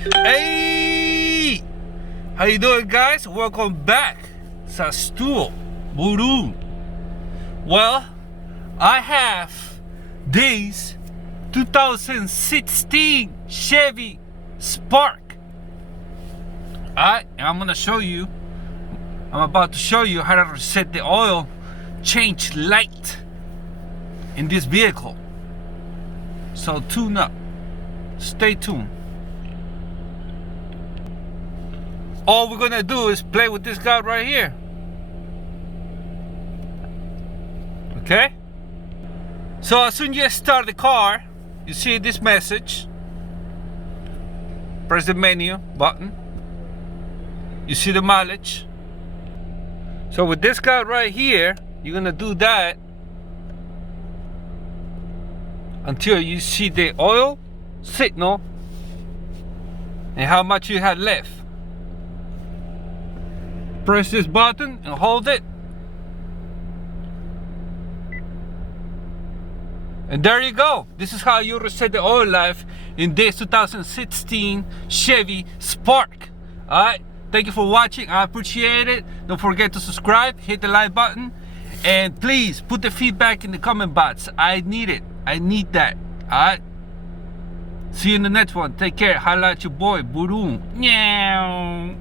Hey! How you doing, guys? Welcome back sa Stool Buru. Well, I have this 2016 Chevy Spark. Alright, and I'm about to show you how to reset the oil change light in this vehicle. So tune up. Stay tuned. All we're gonna do is play with this guy right here. Okay? So as soon as you start the car, you see this message. Press the menu button. You see the mileage. So with this guy right here, you're gonna do that until you see the oil signal and how much you had left. Press this button and hold it. And there you go. This is how you reset the oil life in this 2016 Chevy Spark. Alright, thank you for watching. I appreciate it. Don't forget to subscribe, hit the like button, and please put the feedback in the comment box. I need it. I need that. Alright. See you in the next one. Take care. Holla at your boy, Buru. Meow.